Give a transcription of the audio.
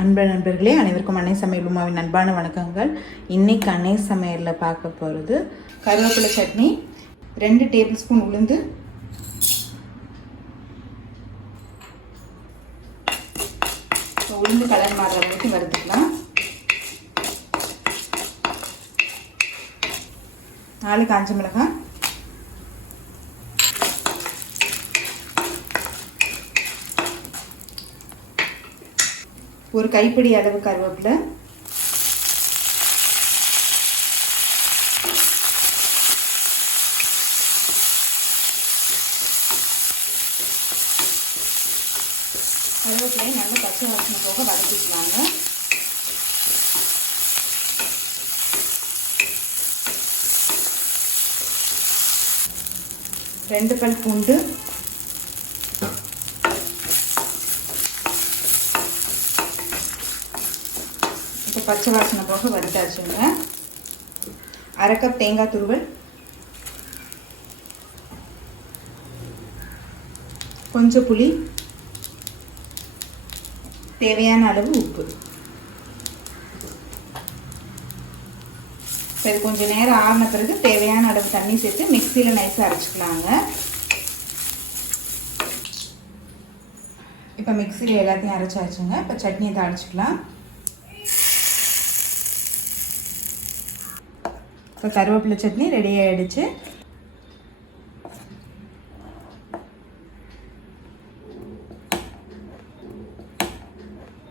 அன்பு நண்பர்களே, அனைவருக்கும் அன்னை சமையல் உமாவின் அன்பான வணக்கங்கள். இன்றைக்கி அன்னை சமையலில் பார்க்க போகிறது கருவேப்பிலை சட்னி, 2 டேபிள் ஸ்பூன் உளுந்து, உளுந்து கலர் மாறுற வரைக்கும் வறுத்துக்கலாம். 4 காஞ்ச மிளகாய், ஒரு கைப்பிடி அளவு கருவேப்பிலை, கருவேப்பிலையை நல்ல பச்சை வாசனை போக வதக்கிக்கலாங்க. ரெண்டு பல் பூண்டு, இப்போ பச்சை வாசனை போக வறுத்தாச்சுங்க. 1/2 கப் தேங்காய் துருவல், கொஞ்சம் புளி, தேவையான அளவு உப்பு. இது கொஞ்சம் நேரம் ஆறின பிறகு தேவையான அளவு தண்ணி சேர்த்து மிக்சியில் நைஸாக அரைச்சிக்கலாங்க. இப்போ மிக்சியில் எல்லாத்தையும் அரைச்சாச்சுங்க. இப்போ சட்னியை தாளிச்சிக்கலாம். இப்போ கருவேப்பிலை சட்னி ரெடி ஆகிடுச்சு.